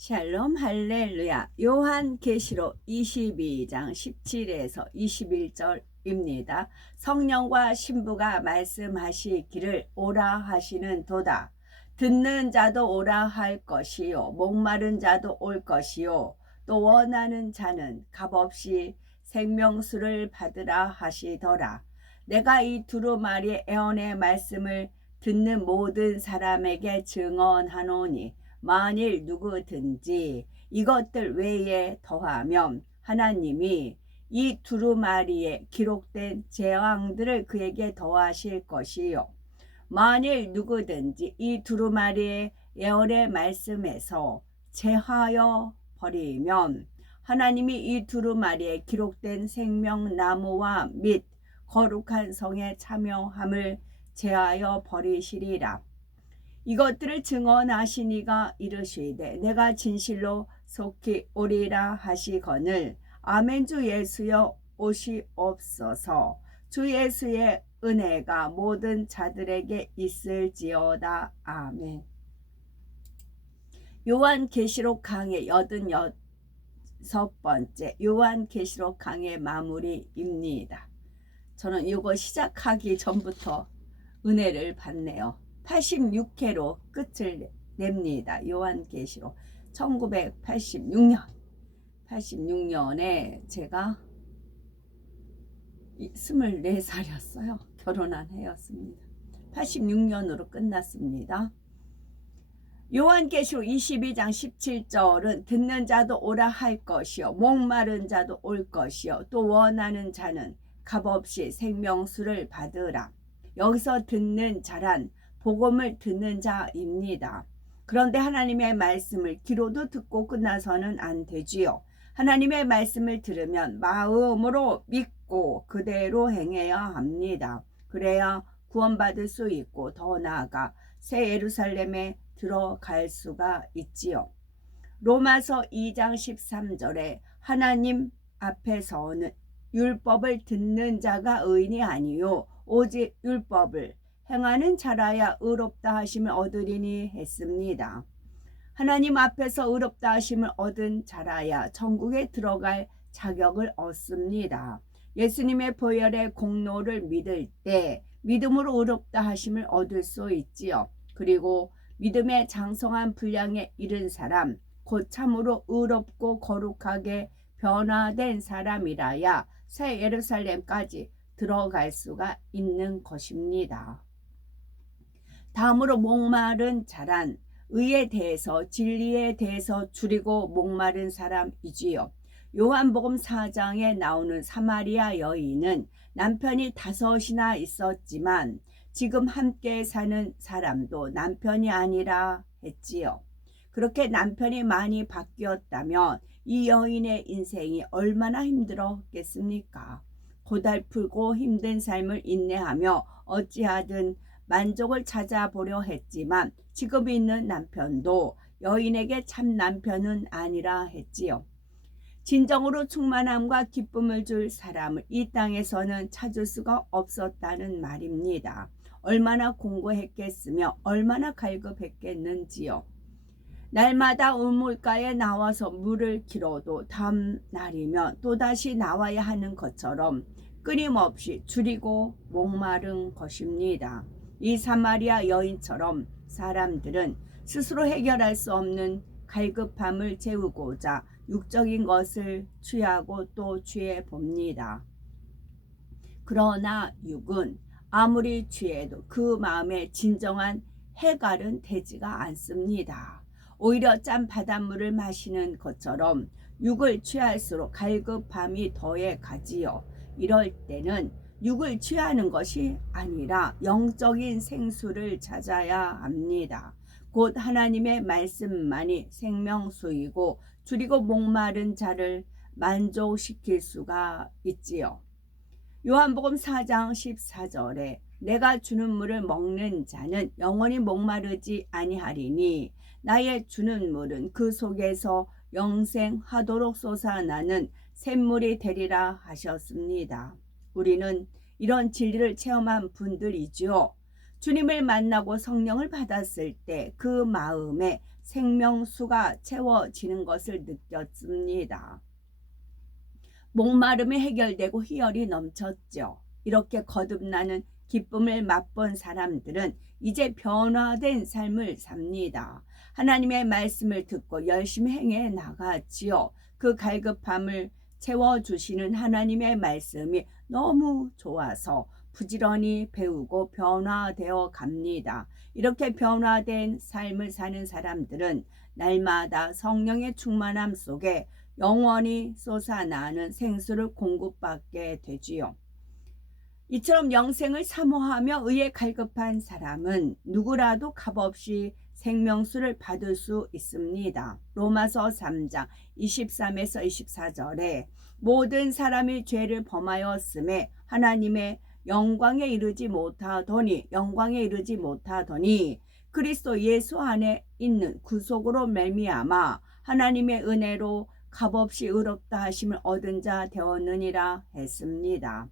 샬롬 할렐루야. 요한계시록 22장 17에서 21절입니다. 성령과 신부가 말씀하시기를 오라 하시는 도다. 듣는 자도 오라 할 것이요 목마른 자도 올 것이요 또 원하는 자는 값없이 생명수를 받으라 하시더라. 내가 이 두루마리 애언의 말씀을 듣는 모든 사람에게 증언하노니 만일 누구든지 이것들 외에 더하면 하나님이 이 두루마리에 기록된 재앙들을 그에게 더하실 것이요 만일 누구든지 이 두루마리의 예언의 말씀에서 제하여 버리면 하나님이 이 두루마리에 기록된 생명나무와 및 거룩한 성에 참여함을 제하여 버리시리라. 이것들을 증언하시니가 이르시되 내가 진실로 속히 오리라 하시거늘 아멘. 주 예수여 오시옵소서. 주 예수의 은혜가 모든 자들에게 있을지어다. 아멘. 요한계시록 강의 86번째 요한계시록 강의 마무리입니다. 저는 이거 시작하기 전부터 은혜를 받네요. 86회로 끝을 냅니다. 요한계시록 1986년에 제가 24살이었어요. 결혼한 해였습니다. 86년으로 끝났습니다. 요한계시록 22장 17절은 듣는 자도 오라 할 것이요 목마른 자도 올 것이요 또 원하는 자는 값없이 생명수를 받으라. 여기서 듣는 자란 복음을 듣는 자입니다. 그런데 하나님의 말씀을 귀로도 듣고 끝나서는 안 되지요. 하나님의 말씀을 들으면 마음으로 믿고 그대로 행해야 합니다. 그래야 구원받을 수 있고 더 나아가 새 예루살렘에 들어갈 수가 있지요. 로마서 2장 13절에 하나님 앞에서는 율법을 듣는 자가 의인이 아니요 오직 율법을 행하는 자라야 의롭다 하심을 얻으리니 했습니다. 하나님 앞에서 의롭다 하심을 얻은 자라야 천국에 들어갈 자격을 얻습니다. 예수님의 보혈의 공로를 믿을 때 믿음으로 의롭다 하심을 얻을 수 있지요. 그리고 믿음의 장성한 분량에 이른 사람, 곧 참으로 의롭고 거룩하게 변화된 사람이라야 새 예루살렘까지 들어갈 수가 있는 것입니다. 다음으로 목마른 자란 의에 대해서 진리에 대해서 줄이고 목마른 사람이지요. 요한복음 4장에 나오는 사마리아 여인은 남편이 5이나 있었지만 지금 함께 사는 사람도 남편이 아니라 했지요. 그렇게 남편이 많이 바뀌었다면 이 여인의 인생이 얼마나 힘들었겠습니까? 고달프고 힘든 삶을 인내하며 어찌하든 만족을 찾아보려 했지만 지금 있는 남편도 여인에게 참 남편은 아니라 했지요. 진정으로 충만함과 기쁨을 줄 사람을 이 땅에서는 찾을 수가 없었다는 말입니다. 얼마나 공고했겠으며 얼마나 갈급했겠는지요. 날마다 우물가에 나와서 물을 길어도 다음 날이면 또다시 나와야 하는 것처럼 끊임없이 줄이고 목마른 것입니다. 이 사마리아 여인처럼 사람들은 스스로 해결할 수 없는 갈급함을 채우고자 육적인 것을 취하고 또 취해 봅니다. 그러나 육은 아무리 취해도 그 마음에 진정한 해갈은 되지가 않습니다. 오히려 짠 바닷물을 마시는 것처럼 육을 취할수록 갈급함이 더해 가지요. 이럴 때는 육을 취하는 것이 아니라 영적인 생수를 찾아야 합니다. 곧 하나님의 말씀만이 생명수이고 줄이고 목마른 자를 만족시킬 수가 있지요. 요한복음 4장 14절에 내가 주는 물을 먹는 자는 영원히 목마르지 아니하리니 나의 주는 물은 그 속에서 영생하도록 솟아나는 샘물이 되리라 하셨습니다. 우리는 이런 진리를 체험한 분들이지요. 주님을 만나고 성령을 받았을 때 그 마음에 생명수가 채워지는 것을 느꼈습니다. 목마름이 해결되고 희열이 넘쳤죠. 이렇게 거듭나는 기쁨을 맛본 사람들은 이제 변화된 삶을 삽니다. 하나님의 말씀을 듣고 열심히 행해 나가지요. 그 갈급함을 채워주시는 하나님의 말씀이 너무 좋아서 부지런히 배우고 변화되어 갑니다. 이렇게 변화된 삶을 사는 사람들은 날마다 성령의 충만함 속에 영원히 솟아나는 생수를 공급받게 되지요. 이처럼 영생을 사모하며 의에 갈급한 사람은 누구라도 값없이 생명수를 받을 수 있습니다. 로마서 3장 23에서 24절에 모든 사람이 죄를 범하였음에 하나님의 영광에 이르지 못하더니 그리스도 예수 안에 있는 구속으로 말미암아 하나님의 은혜로 값없이 의롭다 하심을 얻은 자 되었느니라 했습니다.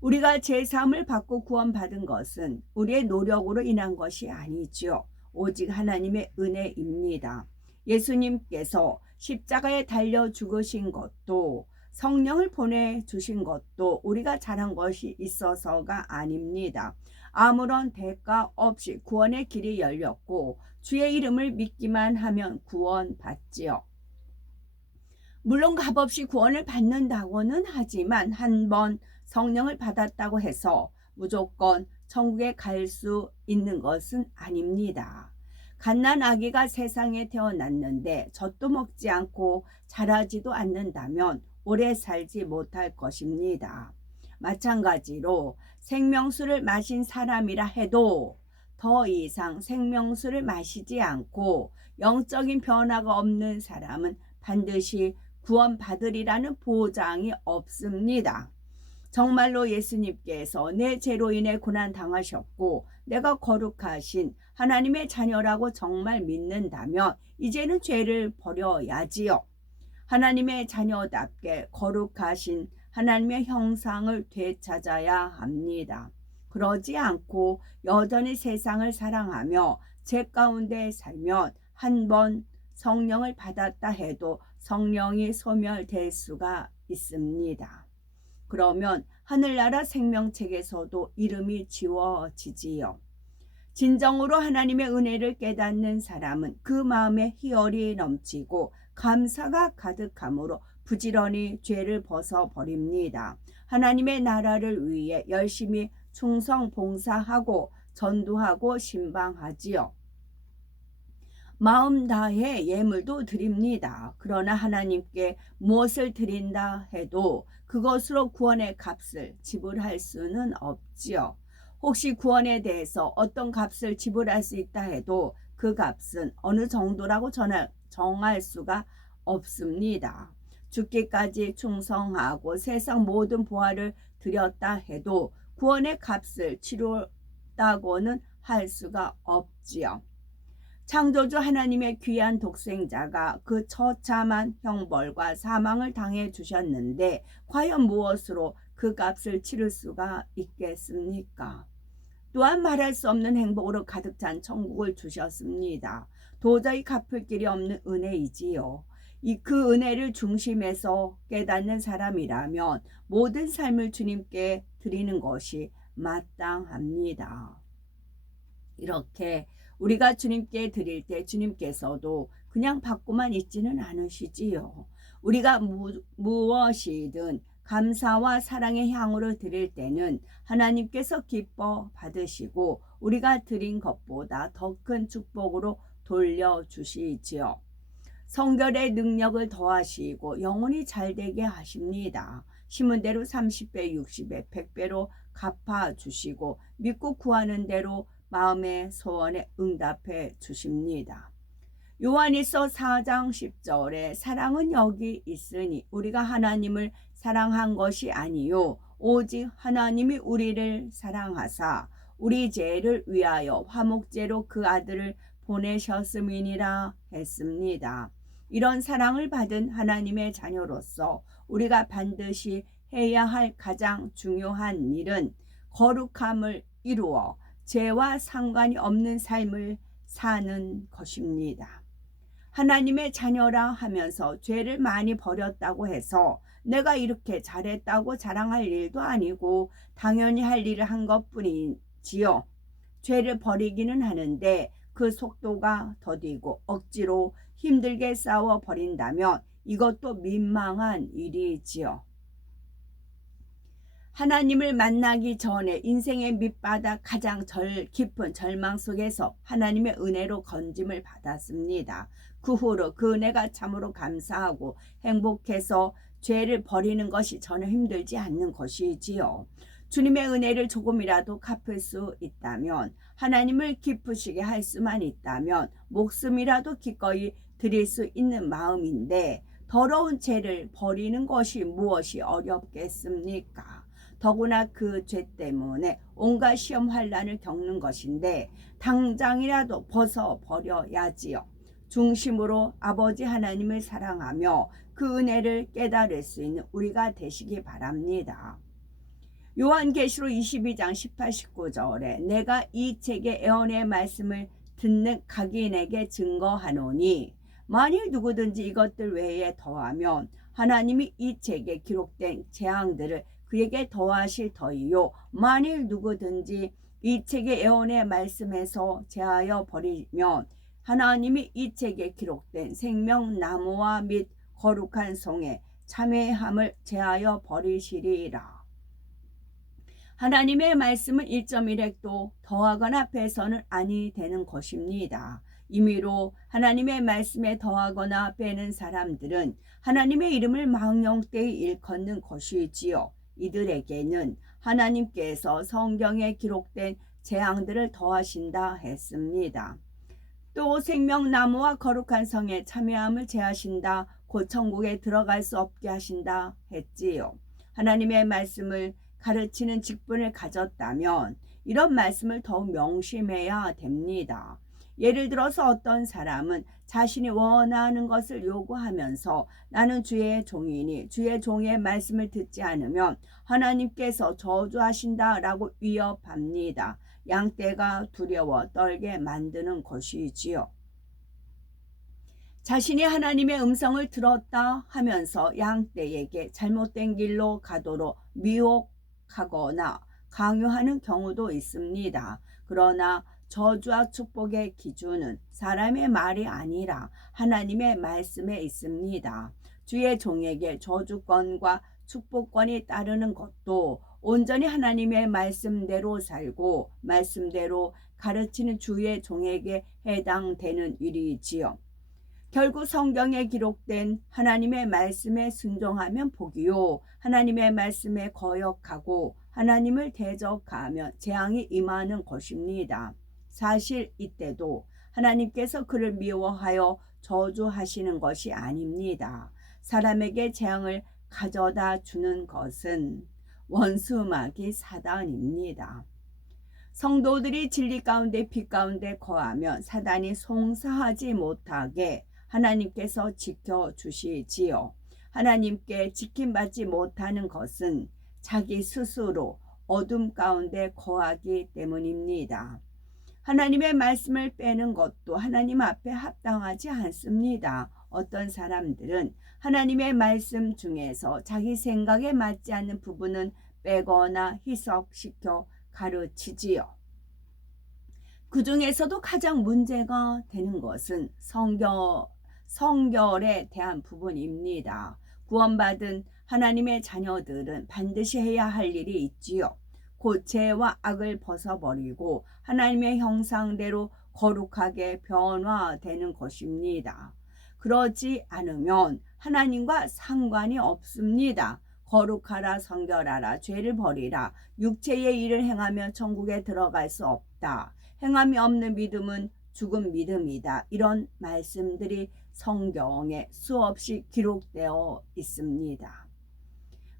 우리가 제사함을 받고 구원받은 것은 우리의 노력으로 인한 것이 아니지요. 오직 하나님의 은혜입니다. 예수님께서 십자가에 달려 죽으신 것도 성령을 보내주신 것도 우리가 잘한 것이 있어서가 아닙니다. 아무런 대가 없이 구원의 길이 열렸고 주의 이름을 믿기만 하면 구원받지요. 물론 값없이 구원을 받는다고는 하지만 한 번 성령을 받았다고 해서 무조건 천국에 갈 수 있는 것은 아닙니다. 갓난 아기가 세상에 태어났는데 젖도 먹지 않고 자라지도 않는다면 오래 살지 못할 것입니다. 마찬가지로 생명수를 마신 사람이라 해도 더 이상 생명수를 마시지 않고 영적인 변화가 없는 사람은 반드시 구원받으리라는 보장이 없습니다. 정말로 예수님께서 내 죄로 인해 고난당하셨고 내가 거룩하신 하나님의 자녀라고 정말 믿는다면 이제는 죄를 버려야지요. 하나님의 자녀답게 거룩하신 하나님의 형상을 되찾아야 합니다. 그러지 않고 여전히 세상을 사랑하며 죄 가운데 살면 한 번 성령을 받았다 해도 성령이 소멸될 수가 있습니다. 그러면 하늘나라 생명책에서도 이름이 지워지지요. 진정으로 하나님의 은혜를 깨닫는 사람은 그 마음에 희열이 넘치고 감사가 가득함으로 부지런히 죄를 벗어버립니다. 하나님의 나라를 위해 열심히 충성 봉사하고 전도하고 신방하지요. 마음 다해 예물도 드립니다. 그러나 하나님께 무엇을 드린다 해도 그것으로 구원의 값을 지불할 수는 없지요. 혹시 구원에 대해서 어떤 값을 지불할 수 있다 해도 그 값은 어느 정도라고 정할 수가 없습니다. 죽기까지 충성하고 세상 모든 보화를 드렸다 해도 구원의 값을 치렀다고는 할 수가 없지요. 창조주 하나님의 귀한 독생자가 그 처참한 형벌과 사망을 당해 주셨는데 과연 무엇으로 그 값을 치를 수가 있겠습니까? 또한 말할 수 없는 행복으로 가득 찬 천국을 주셨습니다. 도저히 갚을 길이 없는 은혜이지요. 그 은혜를 중심에서 깨닫는 사람이라면 모든 삶을 주님께 드리는 것이 마땅합니다. 이렇게 우리가 주님께 드릴 때 주님께서도 그냥 받고만 있지는 않으시지요. 우리가 무엇이든 감사와 사랑의 향으로 드릴 때는 하나님께서 기뻐 받으시고 우리가 드린 것보다 더 큰 축복으로 돌려주시지요. 성결의 능력을 더하시고 영혼이 잘되게 하십니다. 심은 대로 30배, 60배, 100배로 갚아주시고 믿고 구하는 대로 마음의 소원에 응답해 주십니다. 요한일서 4장 10절에 사랑은 여기 있으니 우리가 하나님을 사랑한 것이 아니요 오직 하나님이 우리를 사랑하사 우리 죄를 위하여 화목제로 그 아들을 보내셨음이니라 했습니다. 이런 사랑을 받은 하나님의 자녀로서 우리가 반드시 해야 할 가장 중요한 일은 거룩함을 이루어 죄와 상관이 없는 삶을 사는 것입니다. 하나님의 자녀라 하면서 죄를 많이 버렸다고 해서 내가 이렇게 잘했다고 자랑할 일도 아니고 당연히 할 일을 한 것뿐이지요. 죄를 버리기는 하는데 그 속도가 더디고 억지로 힘들게 싸워 버린다면 이것도 민망한 일이지요. 하나님을 만나기 전에 인생의 밑바닥 가장 깊은 절망 속에서 하나님의 은혜로 건짐을 받았습니다. 그 후로 그 은혜가 참으로 감사하고 행복해서 죄를 버리는 것이 전혀 힘들지 않는 것이지요. 주님의 은혜를 조금이라도 갚을 수 있다면, 하나님을 기쁘시게 할 수만 있다면 목숨이라도 기꺼이 드릴 수 있는 마음인데, 더러운 죄를 버리는 것이 무엇이 어렵겠습니까? 더구나 그 죄 때문에 온갖 시험 환난을 겪는 것인데 당장이라도 벗어버려야지요. 중심으로 아버지 하나님을 사랑하며 그 은혜를 깨달을 수 있는 우리가 되시기 바랍니다. 요한계시록 22장 18, 19절에 내가 이 책의 애언의 말씀을 듣는 각인에게 증거하노니 만일 누구든지 이것들 외에 더하면 하나님이 이 책에 기록된 재앙들을 그에게 더하실 터이요 만일 누구든지 이 책의 애언의 말씀에서 제하여 버리면 하나님이 이 책에 기록된 생명나무와 및 거룩한 성에 참회함을 제하여 버리시리라. 하나님의 말씀은 1.1획도 더하거나 빼서는 아니 되는 것입니다. 임의로 하나님의 말씀에 더하거나 빼는 사람들은 하나님의 이름을 망령되이 일컫는 것이지요. 이들에게는 하나님께서 성경에 기록된 재앙들을 더하신다 했습니다. 또 생명나무와 거룩한 성에 참여함을 제하신다, 곧 천국에 들어갈 수 없게 하신다 했지요. 하나님의 말씀을 가르치는 직분을 가졌다면 이런 말씀을 더욱 명심해야 됩니다. 예를 들어서 어떤 사람은 자신이 원하는 것을 요구하면서 나는 주의 종이니 주의 종의 말씀을 듣지 않으면 하나님께서 저주하신다라고 위협합니다. 양떼가 두려워 떨게 만드는 것이지요. 자신이 하나님의 음성을 들었다 하면서 양떼에게 잘못된 길로 가도록 미혹하거나 강요하는 경우도 있습니다. 그러나 저주와 축복의 기준은 사람의 말이 아니라 하나님의 말씀에 있습니다. 주의 종에게 저주권과 축복권이 따르는 것도 온전히 하나님의 말씀대로 살고 말씀대로 가르치는 주의 종에게 해당되는 일이지요. 결국 성경에 기록된 하나님의 말씀에 순종하면 복이요 하나님의 말씀에 거역하고 하나님을 대적하면 재앙이 임하는 것입니다. 사실 이때도 하나님께서 그를 미워하여 저주하시는 것이 아닙니다. 사람에게 재앙을 가져다 주는 것은 원수마귀 사단입니다. 성도들이 진리 가운데 빛 가운데 거하면 사단이 송사하지 못하게 하나님께서 지켜주시지요. 하나님께 지킴받지 못하는 것은 자기 스스로 어둠 가운데 거하기 때문입니다. 하나님의 말씀을 빼는 것도 하나님 앞에 합당하지 않습니다. 어떤 사람들은 하나님의 말씀 중에서 자기 생각에 맞지 않는 부분은 빼거나 희석시켜 가르치지요. 그 중에서도 가장 문제가 되는 것은 성결에 대한 부분입니다. 구원받은 하나님의 자녀들은 반드시 해야 할 일이 있지요. 곧 죄와 악을 벗어버리고 하나님의 형상대로 거룩하게 변화되는 것입니다. 그러지 않으면 하나님과 상관이 없습니다. 거룩하라, 성결하라, 죄를 버리라, 육체의 일을 행하며 천국에 들어갈 수 없다. 행함이 없는 믿음은 죽은 믿음이다. 이런 말씀들이 성경에 수없이 기록되어 있습니다.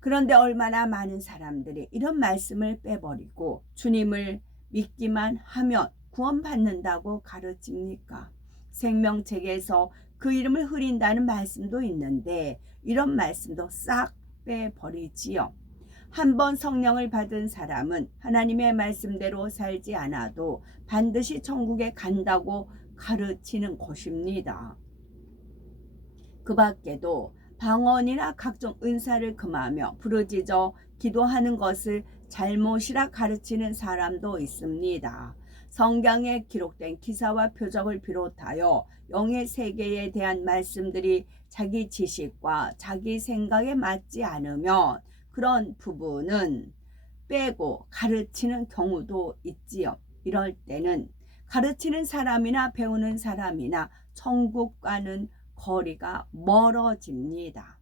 그런데 얼마나 많은 사람들이 이런 말씀을 빼버리고 주님을 믿기만 하면 구원받는다고 가르칩니까? 생명책에서 그 이름을 흐린다는 말씀도 있는데 이런 말씀도 싹 빼버리지요. 한번 성령을 받은 사람은 하나님의 말씀대로 살지 않아도 반드시 천국에 간다고 가르치는 것입니다. 그 밖에도 방언이나 각종 은사를 금하며 부르짖어 기도하는 것을 잘못이라 가르치는 사람도 있습니다. 성경에 기록된 기사와 표적을 비롯하여 영의 세계에 대한 말씀들이 자기 지식과 자기 생각에 맞지 않으면 그런 부분은 빼고 가르치는 경우도 있지요. 이럴 때는 가르치는 사람이나 배우는 사람이나 천국과는 거리가 멀어집니다.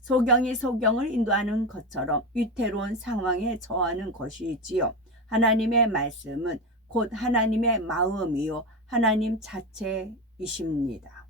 소경이 소경을 인도하는 것처럼 위태로운 상황에 처하는 것이지요. 하나님의 말씀은 곧 하나님의 마음이요 하나님 자체이십니다.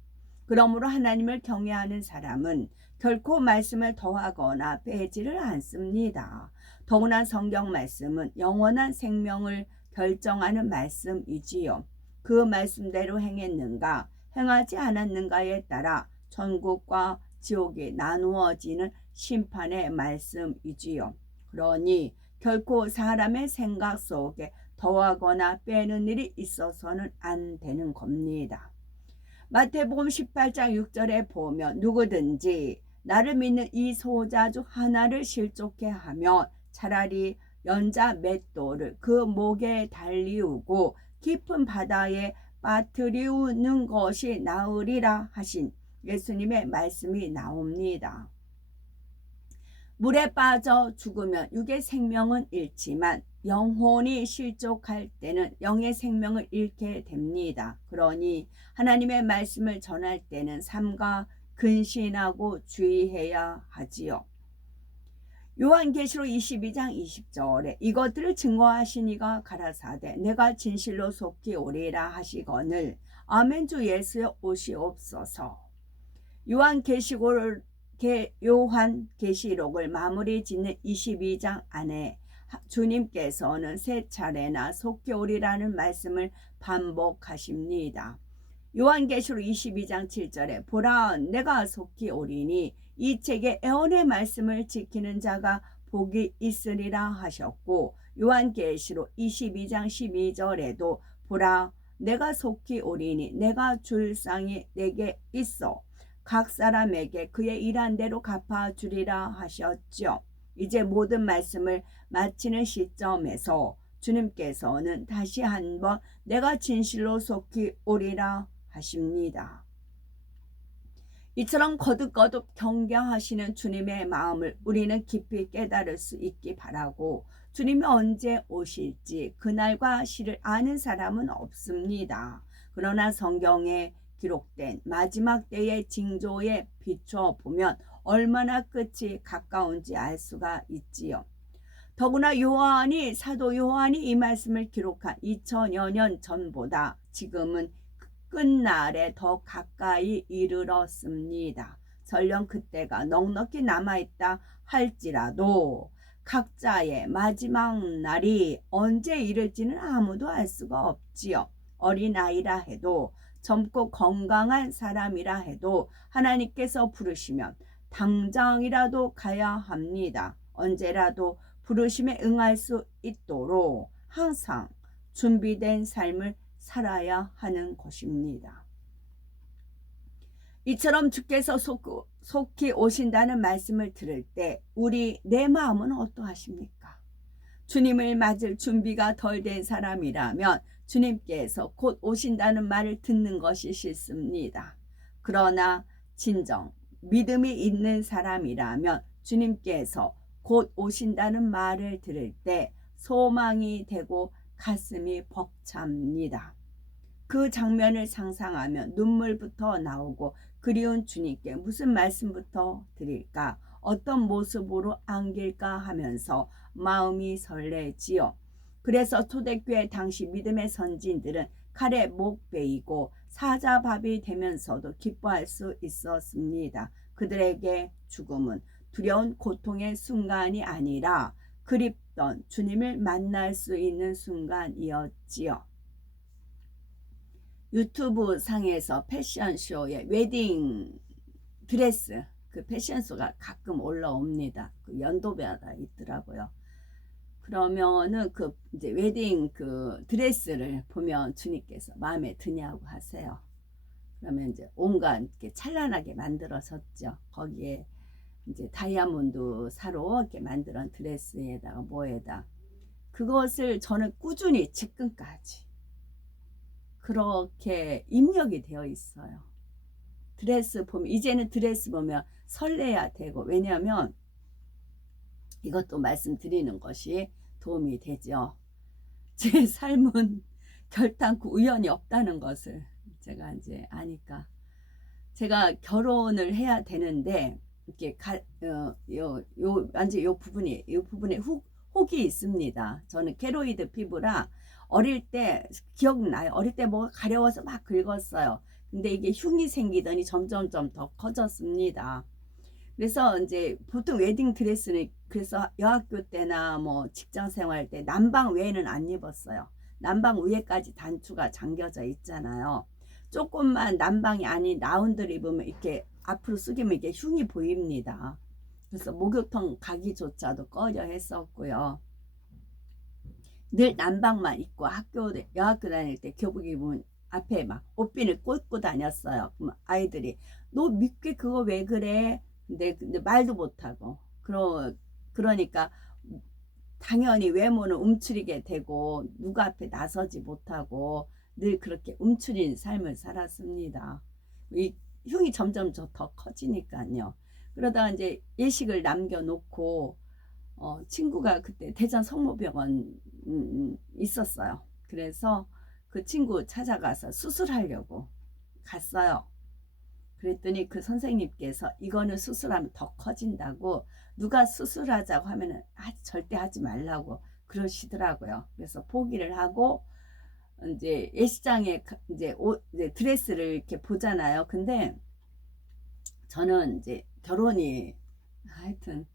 그러므로 하나님을 경외하는 사람은 결코 말씀을 더하거나 빼지를 않습니다. 더구나 성경 말씀은 영원한 생명을 결정하는 말씀이지요. 그 말씀대로 행했는가 행하지 않았는가에 따라 천국과 지옥이 나누어지는 심판의 말씀이지요. 그러니 결코 사람의 생각 속에 더하거나 빼는 일이 있어서는 안 되는 겁니다. 마태복음 18장 6절에 보면 누구든지 나를 믿는 이 소자 중 하나를 실족해 하면 차라리 연자 맷돌을 그 목에 달리우고 깊은 바다에 빠뜨리우는 것이 나으리라 하신 예수님의 말씀이 나옵니다. 물에 빠져 죽으면 육의 생명은 잃지만 영혼이 실족할 때는 영의 생명을 잃게 됩니다. 그러니 하나님의 말씀을 전할 때는 삼가 근신하고 주의해야 하지요. 요한계시록 22장 20절에 이것들을 증거하시니가 가라사대 내가 진실로 속히 오리라 하시거늘 아멘 주 예수여 오시옵소서. 요한계시록을 마무리 짓는 22장 안에 주님께서는 세 차례나 속히 오리라는 말씀을 반복하십니다. 요한계시록 22장 7절에 보라 내가 속히 오리니 이 책의 애언의 말씀을 지키는 자가 복이 있으리라 하셨고 요한계시록 22장 12절에도 보라 내가 속히 오리니 내가 줄 상이 내게 있어 각 사람에게 그의 일한 대로 갚아주리라 하셨죠. 이제 모든 말씀을 마치는 시점에서 주님께서는 다시 한번 내가 진실로 속히 오리라 하십니다. 이처럼 거듭거듭 경계하시는 주님의 마음을 우리는 깊이 깨달을 수 있기 바라고 주님이 언제 오실지 그날과 시를 아는 사람은 없습니다. 그러나 성경에 기록된 마지막 때의 징조에 비춰보면 얼마나 끝이 가까운지 알 수가 있지요. 더구나 사도 요한이 이 말씀을 기록한 2000여 년 전보다 지금은 끝날에 더 가까이 이르렀습니다. 설령 그때가 넉넉히 남아있다 할지라도 각자의 마지막 날이 언제 이를지는 아무도 알 수가 없지요. 어린아이라 해도 젊고 건강한 사람이라 해도 하나님께서 부르시면 당장이라도 가야 합니다. 언제라도 부르심에 응할 수 있도록 항상 준비된 삶을 살아야 하는 것입니다. 이처럼 주께서 속히 오신다는 말씀을 들을 때 내 마음은 어떠하십니까? 주님을 맞을 준비가 덜 된 사람이라면 주님께서 곧 오신다는 말을 듣는 것이 싫습니다. 그러나 진정 믿음이 있는 사람이라면 주님께서 곧 오신다는 말을 들을 때 소망이 되고 가슴이 벅찹니다. 그 장면을 상상하면 눈물부터 나오고 그리운 주님께 무슨 말씀부터 드릴까 어떤 모습으로 안길까 하면서 마음이 설레지요. 그래서 초대교회 당시 믿음의 선진들은 칼에 목 베이고 사자밥이 되면서도 기뻐할 수 있었습니다. 그들에게 죽음은 두려운 고통의 순간이 아니라 그립던 주님을 만날 수 있는 순간이었지요. 유튜브 상에서 패션쇼의 웨딩 드레스 그 패션쇼가 가끔 올라옵니다. 그 연도마다 있더라고요. 그러면은 그 이제 웨딩 그 드레스를 보면 주님께서 마음에 드냐고 하세요. 그러면 이제 온갖 이렇게 찬란하게 만들어졌죠. 거기에 이제 다이아몬드 사로 이렇게 만들어 드레스에다가 뭐에다 그것을 저는 꾸준히 지금까지 그렇게 입력이 되어 있어요. 드레스 보면 이제는 드레스 보면 설레야 되고 왜냐하면 이것도 말씀드리는 것이 도움이 되죠. 제 삶은 결단코 우연이 없다는 것을 제가 이제 아니까 제가 결혼을 해야 되는데 이렇게 완전 요 부분에 혹이 있습니다. 저는 케로이드 피부라 어릴 때 기억나요. 어릴 때 뭐가 가려워서 막 긁었어요. 근데 이게 흉이 생기더니 점점점 더 커졌습니다. 그래서 이제 보통 웨딩 드레스는 그래서 여학교 때나 뭐 직장 생활 때 남방 외에는 안 입었어요. 남방 위에까지 단추가 잠겨져 있잖아요. 조금만 남방이 아닌 라운드를 입으면 이렇게 앞으로 숙이면 이게 흉이 보입니다. 그래서 목욕탕 가기조차도 꺼려 했었고요. 늘 남방만 입고 여학교 다닐 때 교복 입으면 앞에 막 옷핀을 꽂고 다녔어요. 그럼 아이들이 너 믿게 그거 왜 그래? 근데 말도 못하고 그러니까 당연히 외모는 움츠리게 되고 누가 앞에 나서지 못하고 늘 그렇게 움츠린 삶을 살았습니다. 이 흉이 점점 더 커지니까요. 그러다가 이제 예식을 남겨놓고 친구가 그때 대전 성모병원 있었어요. 그래서 그 친구 찾아가서 수술하려고 갔어요. 그랬더니 그 선생님께서 이거는 수술하면 더 커진다고 누가 수술하자고 하면은 절대 하지 말라고 그러시더라고요. 그래서 포기를 하고 이제 예식장에 이제 드레스를 이렇게 보잖아요. 근데 저는 이제 결혼이 하여튼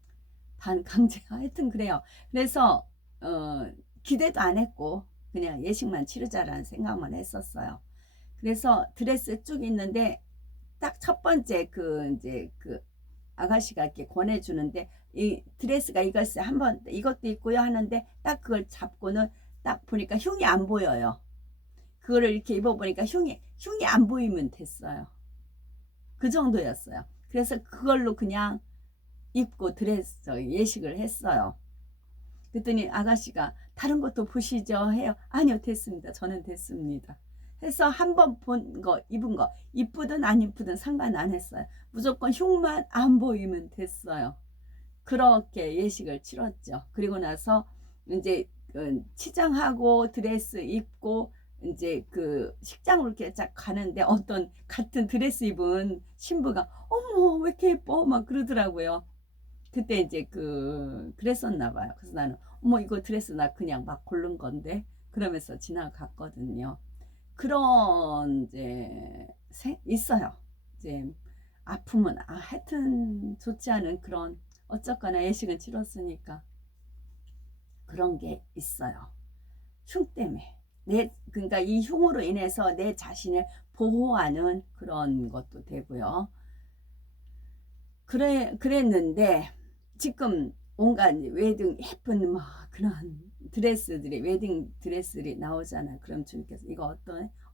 반강제 하여튼 그래요. 그래서 기대도 안 했고 그냥 예식만 치르자라는 생각만 했었어요. 그래서 드레스 쭉 있는데 딱 첫 번째 이제 그 아가씨가 이렇게 권해주는데 이 드레스가 이것을 한번 이것도 있고요 하는데 딱 그걸 잡고는 딱 보니까 흉이 안 보여요. 그거를 이렇게 입어보니까 흉이 안 보이면 됐어요. 그 정도였어요. 그래서 그걸로 그냥 입고 예식을 했어요. 그랬더니 아가씨가 다른 것도 보시죠 해요. 아니요 됐습니다. 저는 됐습니다. 해서 한 번 본 거 입은 거 이쁘든 안 이쁘든 상관 안 했어요. 무조건 흉만 안 보이면 됐어요. 그렇게 예식을 치렀죠. 그리고 나서 이제 치장하고 드레스 입고 이제 그 식장으로 이렇게 쫙 가는데 어떤 같은 드레스 입은 신부가 어머 왜 이렇게 예뻐 막 그러더라고요. 그때 이제 그랬었나 봐요. 그래서 나는 어머 이거 드레스 나 그냥 막 고른 건데 그러면서 지나갔거든요. 그런 이제 있어요. 이제 아픔은 하여튼 좋지 않은 그런 어쨌거나 예식은 치렀으니까 그런 게 있어요. 흉 때문에 그러니까 이 흉으로 인해서 내 자신을 보호하는 그런 것도 되고요. 그랬는데 지금 온갖 웨딩 예쁜 뭐 그런 드레스들이 웨딩 드레스들이 나오잖아요. 그럼 주님께서 이거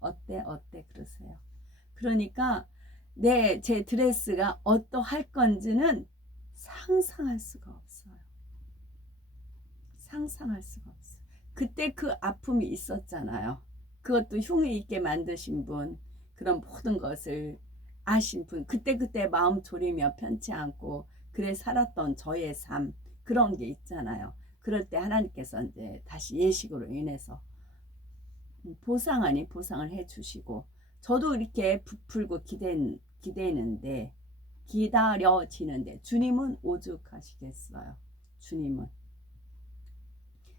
어때 그러세요. 그러니까 제 드레스가 어떠할 건지는 상상할 수가 없어요. 상상할 수가 없어요. 그때 그 아픔이 있었잖아요. 그것도 흉이 있게 만드신 분, 그런 모든 것을 아신 분, 그때 마음 졸이며 편치 않고 그래 살았던 저의 삶, 그런 게 있잖아요. 그럴 때 하나님께서 이제 다시 예식으로 인해서 보상 아닌 보상을 해주시고, 저도 이렇게 부풀고 기대는데, 기다려지는데, 주님은 오죽하시겠어요. 주님은.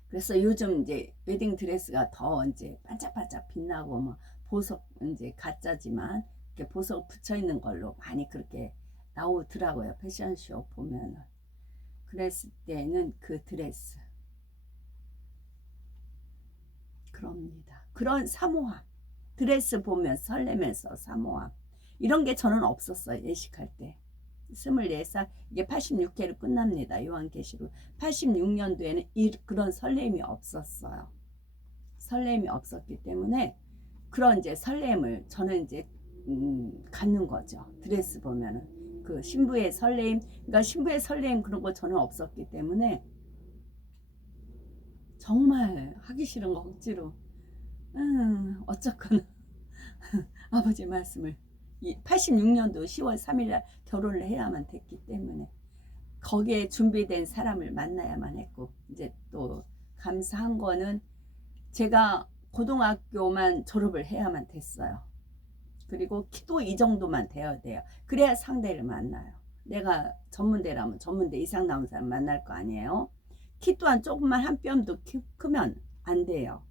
그래서 요즘 이제 웨딩 드레스가 더 이제 반짝반짝 빛나고 뭐 보석 이제 가짜지만 이렇게 보석 붙여 있는 걸로 많이 그렇게 나오더라고요. 패션쇼 보면은. 그랬을 때는 그 드레스. 그럽니다. 그런 사모함. 드레스 보면 설레면서 사모함. 이런 게 저는 없었어요. 예식할 때. 24살, 이게 86회로 끝납니다. 요한계시록. 86년도에는 그런 설렘이 없었어요. 설렘이 없었기 때문에 그런 이제 설렘을 저는 이제 갖는 거죠. 드레스 보면은 그 신부의 설렘, 그러니까 신부의 설렘 그런 거 저는 없었기 때문에 정말 하기 싫은 거 억지로 어쨌거나 아버지 말씀을 86년도 10월 3일 날 결혼을 해야만 됐기 때문에 거기에 준비된 사람을 만나야만 했고, 이제 또 감사한 거는 제가 고등학교만 졸업을 해야만 됐어요. 그리고 키도 이 정도만 되어야 돼요. 그래야 상대를 만나요. 내가 전문대라면 전문대 이상 나온 사람 만날 거 아니에요. 키 또한 조금만 한 뼘도 크면 안 돼요.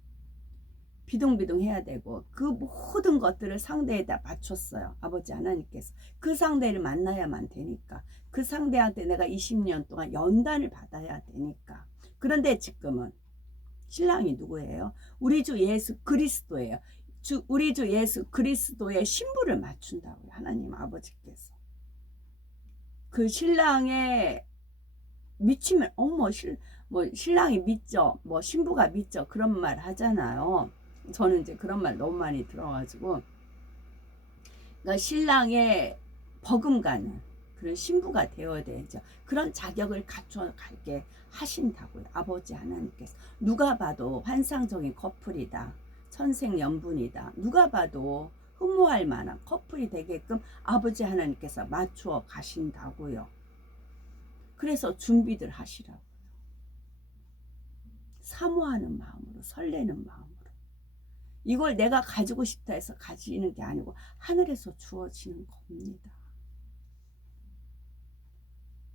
비둥비둥 해야 되고, 그 모든 것들을 상대에다 맞췄어요. 아버지 하나님께서. 그 상대를 만나야만 되니까. 그 상대한테 내가 20년 동안 연단을 받아야 되니까. 그런데 지금은 신랑이 누구예요? 우리 주 예수 그리스도예요. 우리 주 예수 그리스도의 신부를 맞춘다고요. 하나님 아버지께서. 그 신랑의 미치면 신랑이 믿죠. 뭐 신부가 믿죠. 그런 말 하잖아요. 저는 이제 그런 말 너무 많이 들어가지고, 그러니까 신랑의 버금가는 그런 신부가 되어야 되죠. 그런 자격을 갖춰가게 하신다고요. 아버지 하나님께서. 누가 봐도 환상적인 커플이다. 천생연분이다. 누가 봐도 흠모할 만한 커플이 되게끔 아버지 하나님께서 맞추어 가신다고요. 그래서 준비들 하시라고. 사모하는 마음으로, 설레는 마음으로. 이걸 내가 가지고 싶다 해서 가지는 게 아니고 하늘에서 주어지는 겁니다.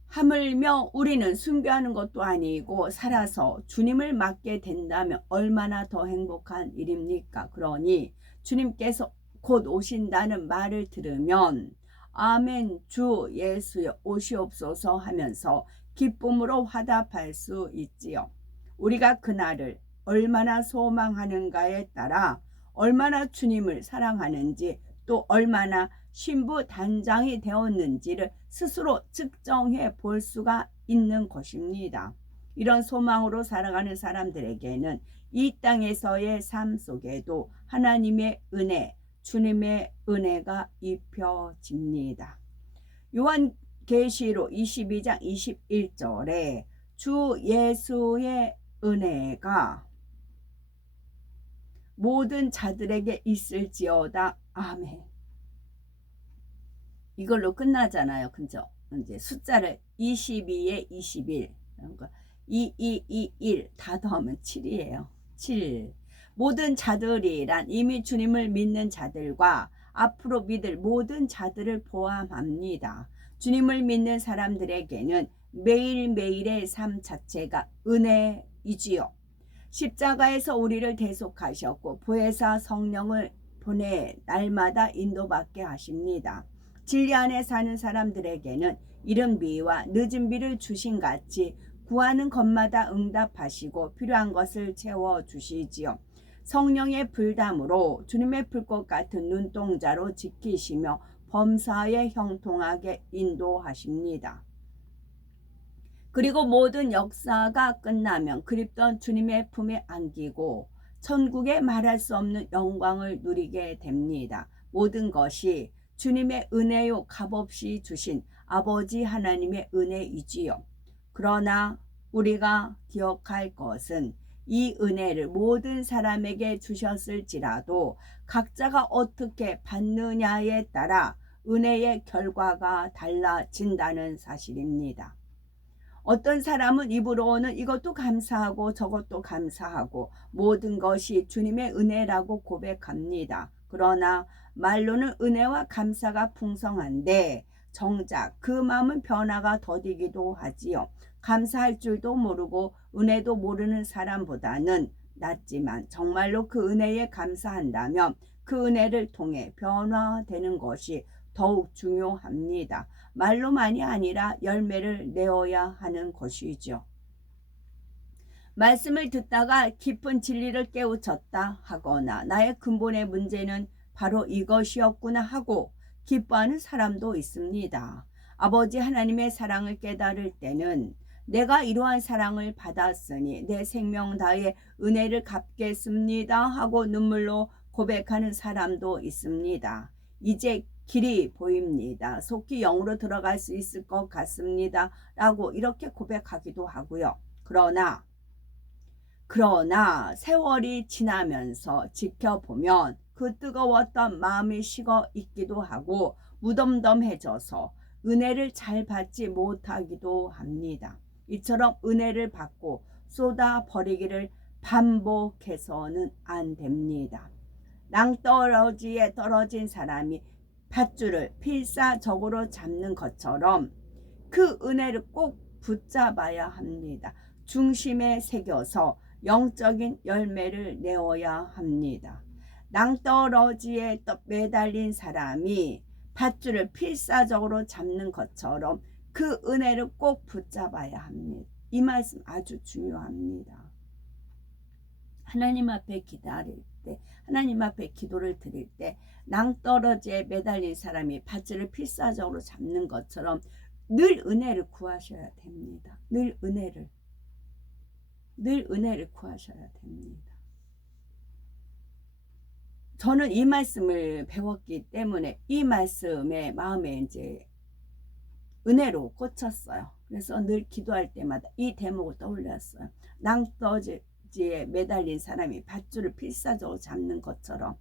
하물며 우리는 숭배하는 것도 아니고 살아서 주님을 맡게 된다면 얼마나 더 행복한 일입니까? 그러니 주님께서 곧 오신다는 말을 들으면 아멘 주 예수여 오시옵소서 하면서 기쁨으로 화답할 수 있지요. 우리가 그날을 얼마나 소망하는가에 따라 얼마나 주님을 사랑하는지, 또 얼마나 신부 단장이 되었는지를 스스로 측정해 볼 수가 있는 것입니다. 이런 소망으로 살아가는 사람들에게는 이 땅에서의 삶 속에도 하나님의 은혜, 주님의 은혜가 입혀집니다. 요한계시록 22장 21절에 주 예수의 은혜가 모든 자들에게 있을지어다. 아멘. 이걸로 끝나잖아요. 그죠? 이제 숫자를 22에 21, 2221 다 더하면 7이에요. 7. 모든 자들이란 이미 주님을 믿는 자들과 앞으로 믿을 모든 자들을 포함합니다. 주님을 믿는 사람들에게는 매일매일의 삶 자체가 은혜이지요. 십자가에서 우리를 대속하셨고 보혜사 성령을 보내 날마다 인도받게 하십니다. 진리 안에 사는 사람들에게는 이른 비와 늦은 비를 주신 같이 구하는 것마다 응답하시고 필요한 것을 채워주시지요. 성령의 불담으로 주님의 불꽃 같은 눈동자로 지키시며 범사에 형통하게 인도하십니다. 그리고 모든 역사가 끝나면 그립던 주님의 품에 안기고 천국에 말할 수 없는 영광을 누리게 됩니다. 모든 것이 주님의 은혜요 값없이 주신 아버지 하나님의 은혜이지요. 그러나 우리가 기억할 것은 이 은혜를 모든 사람에게 주셨을지라도 각자가 어떻게 받느냐에 따라 은혜의 결과가 달라진다는 사실입니다. 어떤 사람은 입으로는 이것도 감사하고 저것도 감사하고 모든 것이 주님의 은혜라고 고백합니다. 그러나 말로는 은혜와 감사가 풍성한데 정작 그 마음은 변화가 더디기도 하지요. 감사할 줄도 모르고 은혜도 모르는 사람보다는 낫지만 정말로 그 은혜에 감사한다면 그 은혜를 통해 변화되는 것이 더욱 중요합니다. 말로만이 아니라 열매를 내어야 하는 것이죠. 말씀을 듣다가 깊은 진리를 깨우쳤다 하거나 나의 근본의 문제는 바로 이것이었구나 하고 기뻐하는 사람도 있습니다. 아버지 하나님의 사랑을 깨달을 때는 내가 이러한 사랑을 받았으니 내 생명 다해 은혜를 갚겠습니다 하고 눈물로 고백하는 사람도 있습니다. 이제 길이 보입니다. 속히 영으로 들어갈 수 있을 것 같습니다 라고 이렇게 고백하기도 하고요. 그러나 세월이 지나면서 지켜보면 그 뜨거웠던 마음이 식어 있기도 하고 무덤덤해져서 은혜를 잘 받지 못하기도 합니다. 이처럼 은혜를 받고 쏟아버리기를 반복해서는 안 됩니다. 낭떠러지에 떨어진 사람이 밧줄을 필사적으로 잡는 것처럼 그 은혜를 꼭 붙잡아야 합니다. 중심에 새겨서 영적인 열매를 내어야 합니다. 낭떠러지에 매달린 사람이 밧줄을 필사적으로 잡는 것처럼 그 은혜를 꼭 붙잡아야 합니다. 이 말씀 아주 중요합니다. 하나님 앞에 기다릴 때, 하나님 앞에 기도를 드릴 때 낭떠러지에 매달린 사람이 밧줄을 필사적으로 잡는 것처럼 늘 은혜를 구하셔야 됩니다. 늘 은혜를 구하셔야 됩니다. 저는 이 말씀을 배웠기 때문에 이 말씀에 마음에 이제 은혜로 꽂혔어요. 그래서 늘 기도할 때마다 이 대목을 떠올렸어요. 낭떠러지에 매달린 사람이 밧줄을 필사적으로 잡는 것처럼,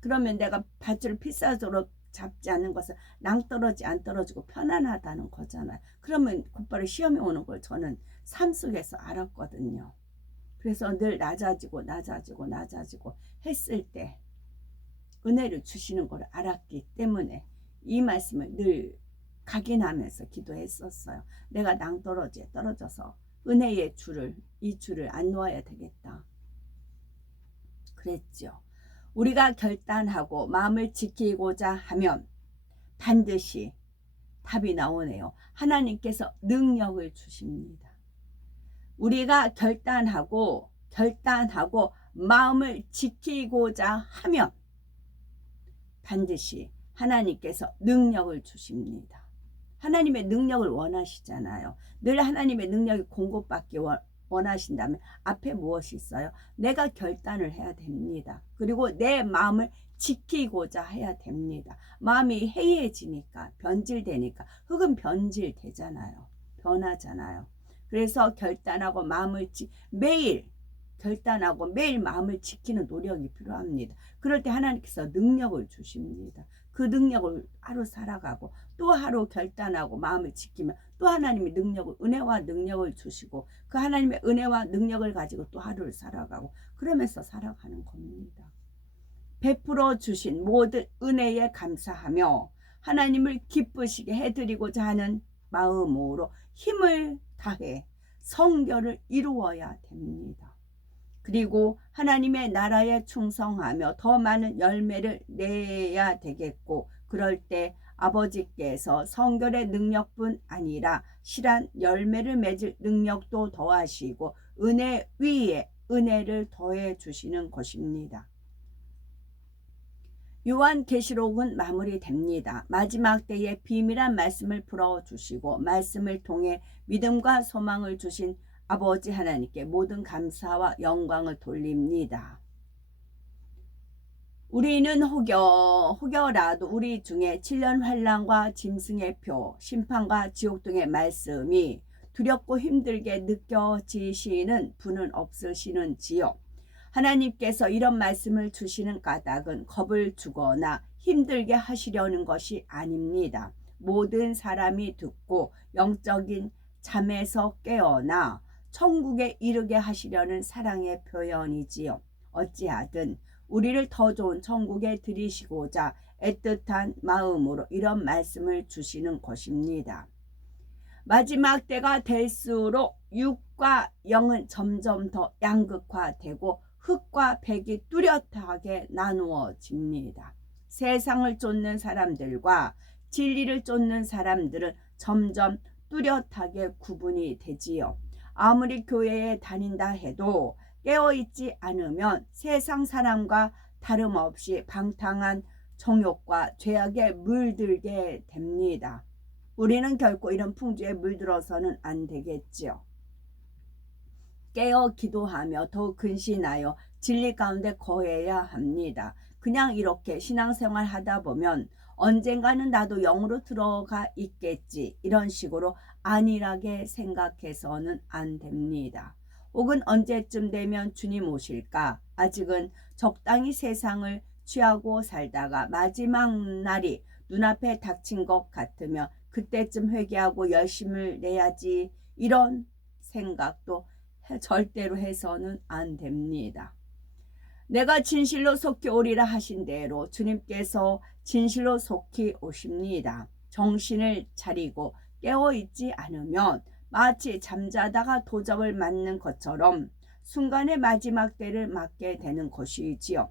그러면 내가 밧줄을 필사적으로 잡지 않는 것은 낭떠러지 안 떨어지고 편안하다는 거잖아요. 그러면 곧바로 시험이 오는 걸 저는 삶 속에서 알았거든요. 그래서 늘 낮아지고 했을 때 은혜를 주시는 걸 알았기 때문에 이 말씀을 늘 각인하면서 기도했었어요. 내가 낭떠러지에 떨어져서 은혜의 이 줄을 안 놓아야 되겠다 그랬죠. 우리가 결단하고 마음을 지키고자 하면 반드시 답이 나오네요. 하나님께서 능력을 주십니다. 우리가 결단하고 마음을 지키고자 하면 반드시 하나님께서 능력을 주십니다. 하나님의 능력을 원하시잖아요. 늘 하나님의 능력이 공급받기 원하신다면 앞에 무엇이 있어요? 내가 결단을 해야 됩니다. 그리고 내 마음을 지키고자 해야 됩니다. 마음이 해이해지니까, 변질되니까, 흙은 변질되잖아요. 변하잖아요. 그래서 결단하고 매일 결단하고 매일 마음을 지키는 노력이 필요합니다. 그럴 때 하나님께서 능력을 주십니다. 그 능력을 하루 살아가고 또 하루 결단하고 마음을 지키면 또 하나님이 은혜와 능력을 주시고 그 하나님의 은혜와 능력을 가지고 또 하루를 살아가고 그러면서 살아가는 겁니다. 베풀어 주신 모든 은혜에 감사하며 하나님을 기쁘시게 해드리고자 하는 마음으로 힘을 다해 성결을 이루어야 됩니다. 그리고 하나님의 나라에 충성하며 더 많은 열매를 내야 되겠고, 그럴 때 아버지께서 성결의 능력뿐 아니라 실한 열매를 맺을 능력도 더하시고 은혜 위에 은혜를 더해 주시는 것입니다. 요한계시록은 마무리됩니다. 마지막 때에 비밀한 말씀을 풀어주시고 말씀을 통해 믿음과 소망을 주신 아버지 하나님께 모든 감사와 영광을 돌립니다. 우리는 혹여라도 우리 중에 7년 환난과 짐승의 표, 심판과 지옥 등의 말씀이 두렵고 힘들게 느껴지시는 분은 없으시는지요? 하나님께서 이런 말씀을 주시는 까닭은 겁을 주거나 힘들게 하시려는 것이 아닙니다. 모든 사람이 듣고 영적인 잠에서 깨어나 천국에 이르게 하시려는 사랑의 표현이지요. 어찌하든 우리를 더 좋은 천국에 들이시고자 애틋한 마음으로 이런 말씀을 주시는 것입니다. 마지막 때가 될수록 육과 영은 점점 더 양극화되고 흙과 백이 뚜렷하게 나누어집니다. 세상을 쫓는 사람들과 진리를 쫓는 사람들은 점점 뚜렷하게 구분이 되지요. 아무리 교회에 다닌다 해도 깨어있지 않으면 세상 사람과 다름없이 방탕한 정욕과 죄악에 물들게 됩니다. 우리는 결코 이런 풍조에 물들어서는 안 되겠지요. 깨어 기도하며 더욱 근신하여 진리 가운데 거해야 합니다. 그냥 이렇게 신앙생활 하다 보면 언젠가는 나도 영으로 들어가 있겠지, 이런 식으로 안일하게 생각해서는 안 됩니다. 혹은 언제쯤 되면 주님 오실까? 아직은 적당히 세상을 취하고 살다가 마지막 날이 눈앞에 닥친 것 같으면 그때쯤 회개하고 열심을 내야지, 이런 생각도 절대로 해서는 안 됩니다. 내가 진실로 속히 오리라 하신 대로 주님께서 진실로 속히 오십니다. 정신을 차리고 깨어있지 않으면 마치 잠자다가 도적을 맞는 것처럼 순간의 마지막 때를 맞게 되는 것이지요.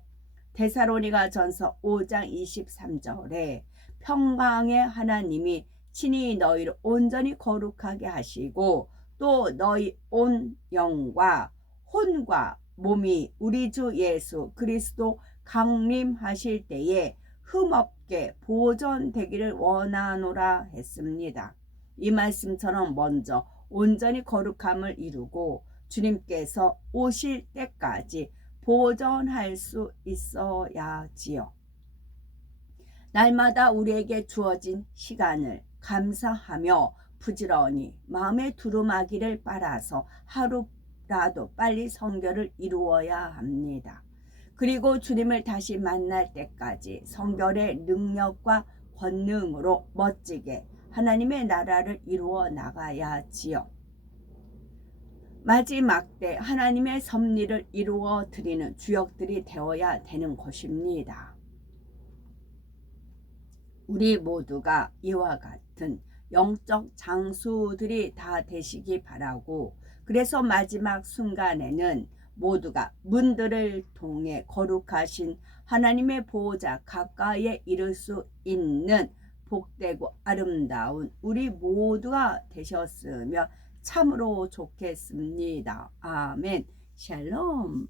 데살로니가 전서 5장 23절에 평강의 하나님이 친히 너희를 온전히 거룩하게 하시고 또 너희 온 영과 혼과 몸이 우리 주 예수 그리스도 강림하실 때에 흠없게 보존되기를 원하노라 했습니다. 이 말씀처럼 먼저 온전히 거룩함을 이루고 주님께서 오실 때까지 보존할 수 있어야지요. 날마다 우리에게 주어진 시간을 감사하며 부지런히 마음의 두루마기를 빨아서 하루라도 빨리 성결을 이루어야 합니다. 그리고 주님을 다시 만날 때까지 성결의 능력과 권능으로 멋지게 하나님의 나라를 이루어 나가야지요. 마지막 때 하나님의 섭리를 이루어 드리는 주역들이 되어야 되는 것입니다. 우리 모두가 이와 같은 영적 장수들이 다 되시기 바라고, 그래서 마지막 순간에는 모두가 문들을 통해 거룩하신 하나님의 보호자 가까이에 이를 수 있는 복되고 아름다운 우리 모두가 되셨으면 참으로 좋겠습니다. 아멘. 샬롬.